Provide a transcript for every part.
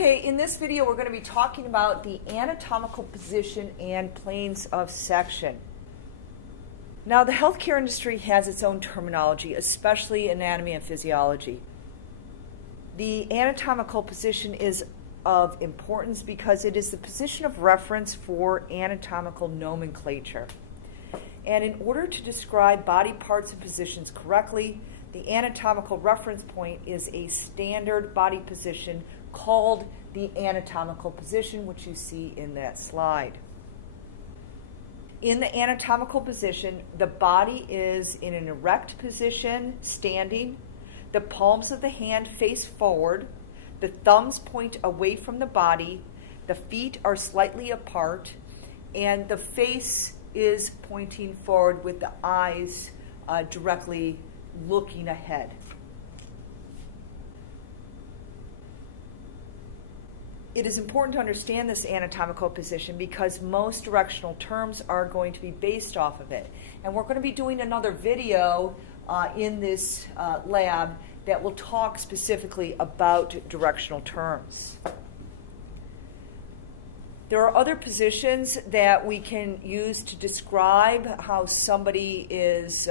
Okay, in this video we're going to be talking about the anatomical position and planes of section. Now, the healthcare industry has its own terminology, especially anatomy and physiology. The anatomical position is of importance because it is the position of reference for anatomical nomenclature. And in order to describe body parts and positions correctly, the anatomical reference point is a standard body position called the anatomical position, which you see in that slide. In the anatomical position, the body is in an erect position, standing. The palms of the hand face forward. The thumbs point away from the body. The feet are slightly apart. And the face is pointing forward with the eyes directly looking ahead. It is important to understand this anatomical position because most directional terms are going to be based off of it. And we're going to be doing another video in this lab that will talk specifically about directional terms. There are other positions that we can use to describe how somebody is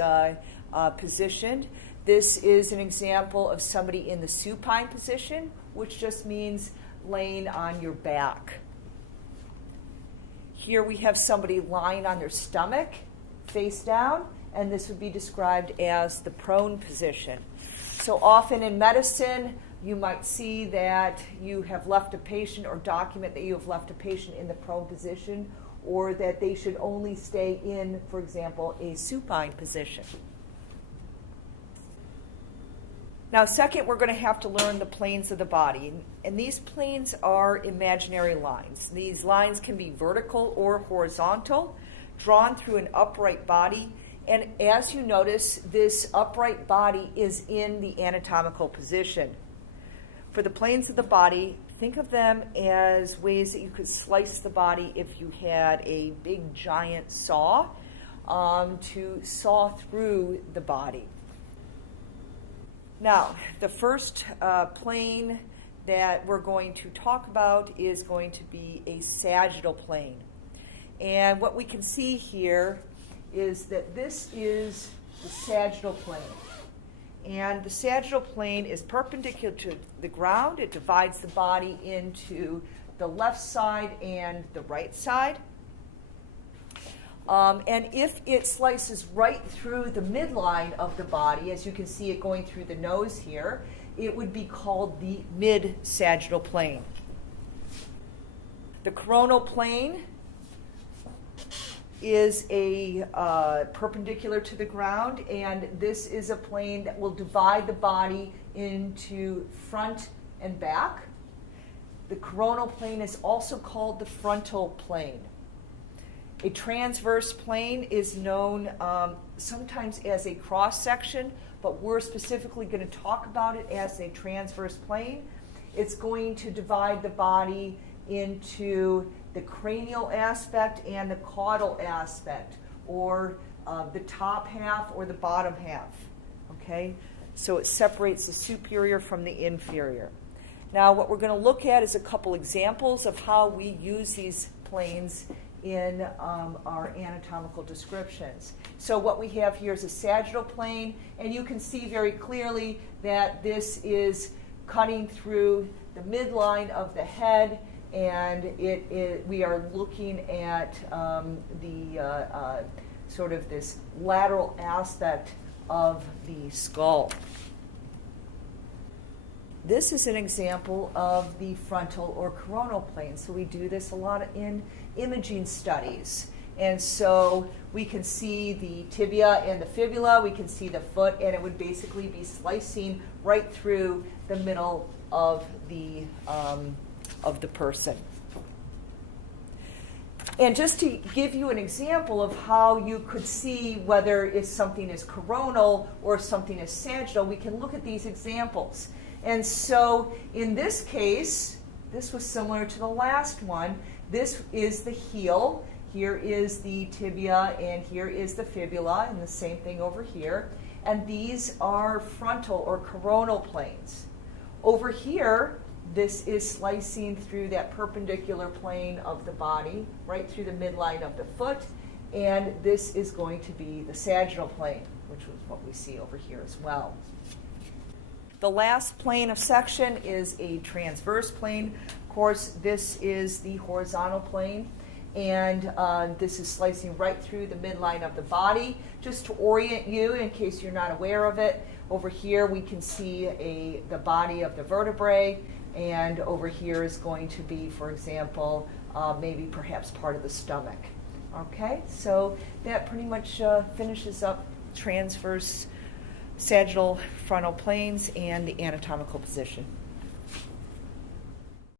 positioned. This is an example of somebody in the supine position, which just means laying on your back. Here we have somebody lying on their stomach, face down, and this would be described as the prone position. So often in medicine, you might see that you have left a patient or document that you have left a patient in the prone position, or that they should only stay in, for example, a supine position. Now, second, we're going to have to learn the planes of the body. And these planes are imaginary lines. These lines can be vertical or horizontal, drawn through an upright body. And as you notice, this upright body is in the anatomical position. For the planes of the body, think of them as ways that you could slice the body if you had a big giant saw to saw through the body. Now, the first plane that we're going to talk about is going to be a sagittal plane. And what we can see here is that this is the sagittal plane. And the sagittal plane is perpendicular to the ground. It divides the body into the left side and the right side. And if it slices right through the midline of the body, as you can see it going through the nose here, it would be called the mid-sagittal plane. The coronal plane is perpendicular to the ground, and this is a plane that will divide the body into front and back. The coronal plane is also called the frontal plane. A transverse plane is known sometimes as a cross-section, but we're specifically going to talk about it as a transverse plane. It's going to divide the body into the cranial aspect and the caudal aspect, or the top half or the bottom half. Okay? So it separates the superior from the inferior. Now, what we're going to look at is a couple examples of how we use these planes in our anatomical descriptions. So what we have here is a sagittal plane, and you can see very clearly that this is cutting through the midline of the head, and we are looking at the sort of this lateral aspect of the skull. This is an example of the frontal or coronal plane. So we do this a lot in imaging studies. And so we can see the tibia and the fibula, we can see the foot, and it would basically be slicing right through the middle of the person. And just to give you an example of how you could see whether if something is coronal or if something is sagittal, we can look at these examples. And so in this case, this was similar to the last one. This is the heel. Here is the tibia, and here is the fibula, and the same thing over here. And these are frontal or coronal planes. Over here, This is slicing through that perpendicular plane of the body, right through the midline of the foot, and this is going to be the sagittal plane, which is what we see over here as well. The last plane of section is a transverse plane. Of course, this is the horizontal plane, and this is slicing right through the midline of the body. Just to orient you, in case you're not aware of it, over here we can see the body of the vertebrae, and over here is going to be, for example, maybe perhaps part of the stomach. Okay, so that pretty much finishes up transverse sagittal frontal planes and the anatomical position.